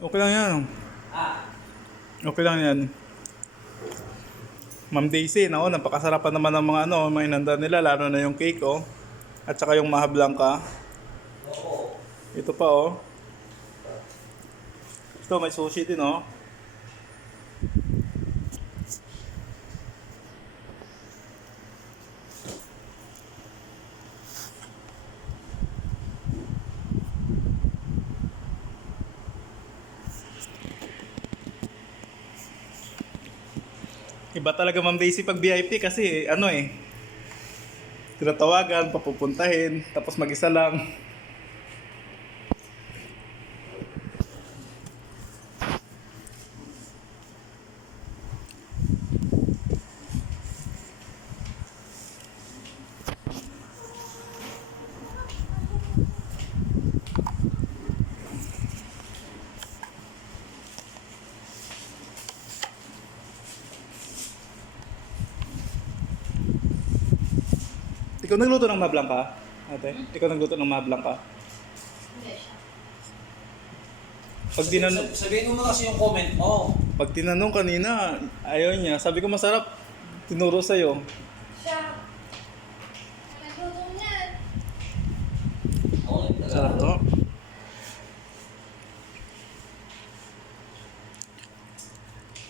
Okay lang yan. Okay lang yan. Ma'am Daisy, no? Napakasarapan naman ng mga mga inanda nila, lalo na yung cake, oh. At saka yung maha blanca. Ito pa, oh. Ito, may sushi din, oh. Iba talaga Ma'am Daisy pag VIP kasi tinatawagan, papupuntahin, tapos mag-isa lang. Ikaw nagluto ng maha blanca, ate? Ikaw nagluto ng maha blanca? Hindi siya. Pag tinanong, Sabihin mo kasi yung comment mo. pag tinanong kanina, ayaw niya. Sabi ko masarap. Tinuro sa'yo. Siya. Nagluto niyan. Ako Sarap to.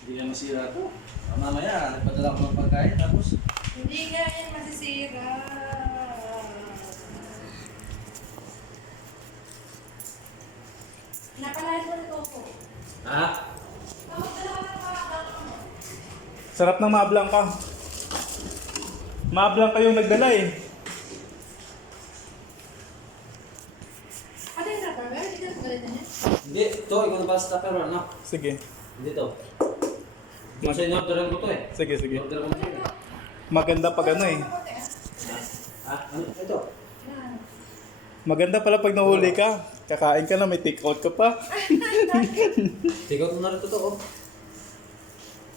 Hindi na masira to. Mamaya, nagpadala ko ng pagkain tapos Hindi nga yan masisira. Napalayan mo na to po. ha? Tapos dala ka ng mga mo. Sarap ng maha blanca. Maha blanca yung nagdala eh. Ano yung Tupperware? Hindi ka magalit na niya? Hindi, to, ikaw na basta pero ano? Sige. Hindi to. Kasi in-orderan ko to eh. Sige, sige. In-order ko to eh. Maganda pag ano eh. Ha? Ano? Ito. Yan. Maganda pala pag nahuli ka. Kakain ka na, may take out ka pa. Take out mo na rin to oh.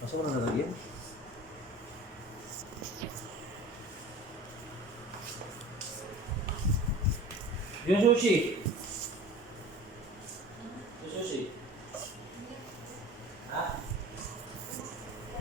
Masa mo na nalagyan? Yung sushi.